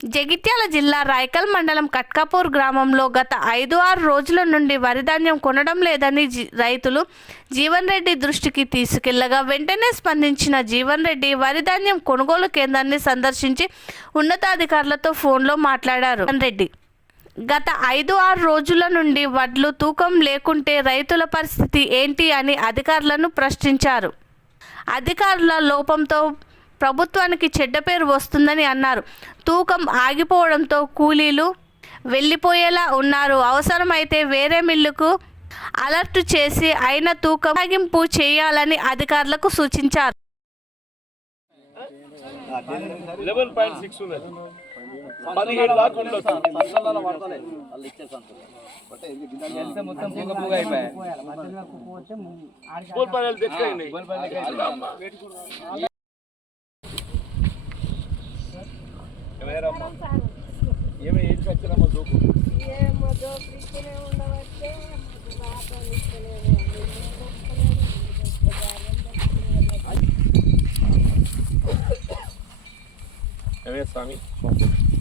జగిత్యాల జిల్లా రాయకల్ మండలం కట్కాపూర్ గ్రామంలో గత ఐదు ఆరు రోజుల నుండి వరిధాన్యం కొనడం లేదని జి- రైతులు జీవన్ రెడ్డి దృష్టికి తీసుకెళ్ళగా వెంటనే స్పందించిన జీవన్ రెడ్డి వరిధాన్యం కొనుగోలు కేంద్రాన్ని సందర్శించి ఉన్నతాధికారులతో ఫోన్లో మాట్లాడారు. రెడ్డి గత ఐదు ఆరు రోజుల నుండి వడ్లు తూకం లేకుంటే రైతుల పరిస్థితి ఏంటి అని అధికారులను ప్రశ్నించారు. అధికారుల లోపంతో ప్రభుత్వానికి చెడ్డ పేరు వస్తుందని అన్నారు. తూకం ఆగిపోవడంతో కూలీలు వెళ్ళిపోయేలా ఉన్నారు. అవసరమైతే వేరే మిల్లుకు అలర్ట్ చేసి అయిన తూకం తగ్గింపు చేయాలని అధికారులకు సూచించారు. లెవెన్ పాయింట్ సిక్స్ ఉన్నది. పదిహేడు దాకా ఉండొచ్చు గోల్పాలు తెచ్చుకోండి ఏమి ఏం ఖర్చులమ్మ చూపు. ఏమే స్వామి?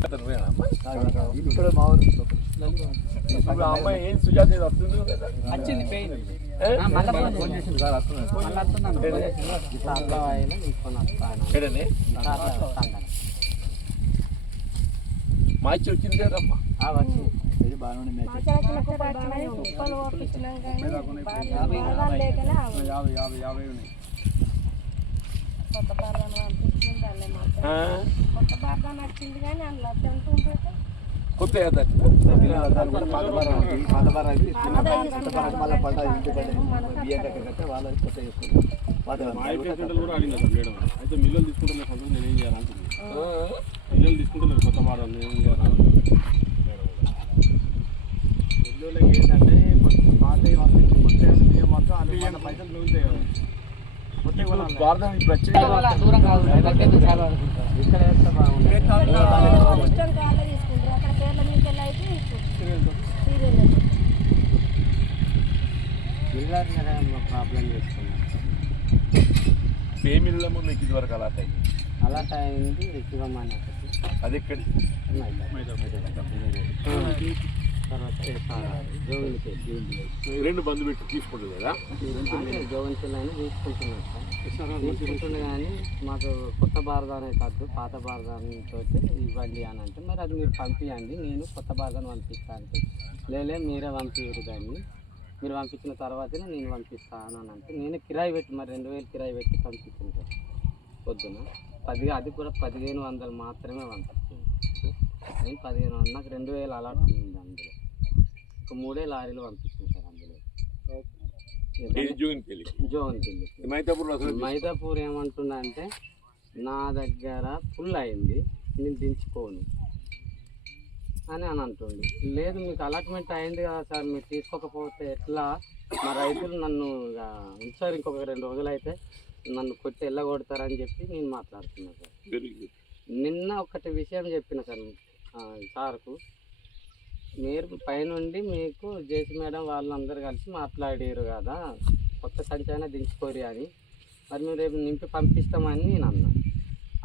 అతను పోయాడమ్మా? ఇప్పుడు ఆ అమ్మాయి ఏం సుజాత వస్తుంది వచ్చింది పెయిన్. ఏ? ఫోన్ చేసింది సార్ వస్తున్నాను మళ్ళీ ఇచ్చి వచ్చింది కదమ్మా. వచ్చి. ఆ? కొత్త కదా సెంటర్లు కూడా అడిగిన సార్ మేడం. అయితే మిల్లలు తీసుకుంటున్న కొంత నేను ఏం చేయాలంటుంది ఆ? మిల్లలు తీసుకుంటున్నారు కొత్త మోడల్ పిల్లలకి ఏంటంటే మన పైసలు మిగులుతాయి ఇప్పుడు ఇక్కడ వేస్తే బాగుంటుంది. ప్రాబ్లం చేసుకున్నాను మీకు ఇది వరకు అలా టైం అయింది అది రెండు బంధు పెట్టి తీసుకుంటుంది కదా సార్. తీసుకుంటుండే కానీ మాకు కొత్త బారదానే కాదు పాత బారదానితో ఇవ్వండి అని అంటే మరి అది మీరు పంపించండి నేను కొత్త బారదాన్ని పంపిస్తాను అంటే లేలే మీరే పంపించరు దాన్ని. మీరు పంపించిన తర్వాతనే నేను పంపిస్తాను అని అంటే నేను కిరాయి పెట్టి మరి రెండు వేలు కిరాయి పెట్టి సార్ పొద్దున పది అది కూడా పదిహేను వందలు మాత్రమే పంపించాను నేను పదిహేను వందలు నాకు రెండు వేలు అలాట్ ఉంది అందులో. ఒక మూడే లారీలు పంపించాను సార్ అందులో. జూన్ మైదాపూర్ ఏమంటున్నా అంటే నా దగ్గర ఫుల్ అయింది నేను దించుకోను అని అని అంటుండు. లేదు మీకు అలాట్మెంట్ అయింది కదా సార్ మీరు తీసుకోకపోతే ఎట్లా? మా రైతులు నన్ను ఇక ఉంచారు ఇంకొక రెండు రోజులు అయితే నన్ను కొట్టి ఎల్లగొడతారని చెప్పి నేను మాట్లాడుతున్నా సార్. Very good. నిన్న ఒకటి విషయం చెప్పిన సార్ ఆ, సార్కు. మీరు పైనుండి మీకు జేసీ మేడం వాళ్ళందరూ కలిసి మాట్లాడారు కదా కొత్త సంచయన దించుకోరి అని. మరి మీరు రేపు నింపి పంపిస్తామని నేను అన్నా.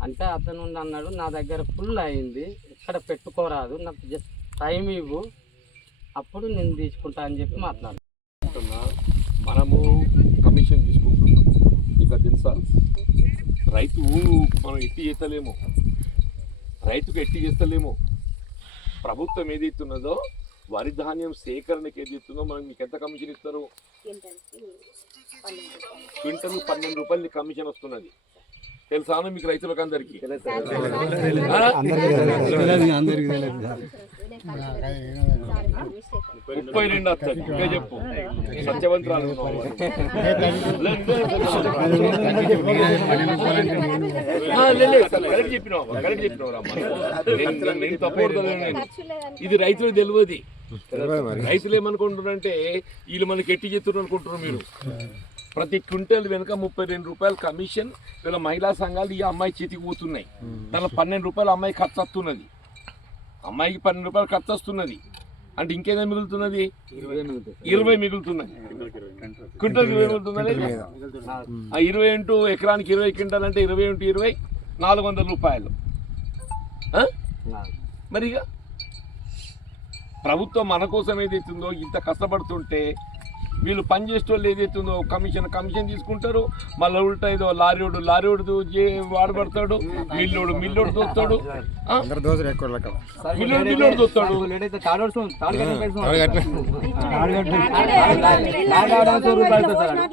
అంటే అతను ఉండి అన్నాడు నా దగ్గర ఫుల్ అయింది ఇక్కడ పెట్టుకోరాదు నాకు జస్ట్ టైం ఇవ్వు అప్పుడు నేను తీసుకుంటా అని చెప్పి మాట్లాడు. మనము కమిషన్ తీసుకుంటున్నాం తెలుసా? రైతు మనం ఎట్టి చేస్తలేము. రైతుకు ఎట్టి చేస్తలేము. ప్రభుత్వం ఏదైతున్నదో వరి ధాన్యం సేకరణకి ఏదైతుందో మనం మీకు ఎంత కమిషన్ ఇస్తారు? క్వింటల్ పన్నెండు రూపాయలు కమిషన్ వస్తున్నది. తెలుసాను మీకు రైతులకు అందరికీ ముప్పై రెండు వస్తుంది ఇంకా చెప్పు సత్యవంతరాలు కరెక్ట్ చెప్పినావు కరెక్ట్ చెప్పినావు ఇది రైతులకు తెలియదు. రైతులు ఏమనుకుంటున్నారంటే వీళ్ళు మనకి ఎట్టి చేస్తున్నారు అనుకుంటున్నారు మీరు. ప్రతి క్వింటల్ వెనుక ముప్పై రెండు రూపాయలు కమిషన్ వీళ్ళ మహిళా సంఘాలు ఈ అమ్మాయి చేతికి పోతున్నాయి. దానిలో పన్నెండు రూపాయలు అమ్మాయి ఖర్చు వస్తున్నది. అమ్మాయికి పన్నెండు రూపాయలు ఖర్చు వస్తున్నది. అంటే ఇంకేదో మిగులుతున్నది? ఇరవై మిగులుతున్నది క్వింటల్ ఇరవై మిగులుతున్నది ఆ ఇరవై ఇంటూ ఎకరానికి ఇరవై క్వింటల్ అంటే ఇరవై ఇంటూ ఇరవై నాలుగు వందల రూపాయలు. ఆ? మరి ఇక ప్రభుత్వం మన కోసం ఏదైతుందో ఇంత కష్టపడుతుంటే వీళ్ళు పని చేసేటోళ్ళు ఏదైతుందో కమిషన్ కమిషన్ తీసుకుంటారు. మళ్ళీ ఉల్టా ఏదో లారీోడు లారీోడు వాడబడతాడు మిల్లోడు మిల్లోడు దొస్తాడు. ఆ? మిల్లోడు దొస్తాడు.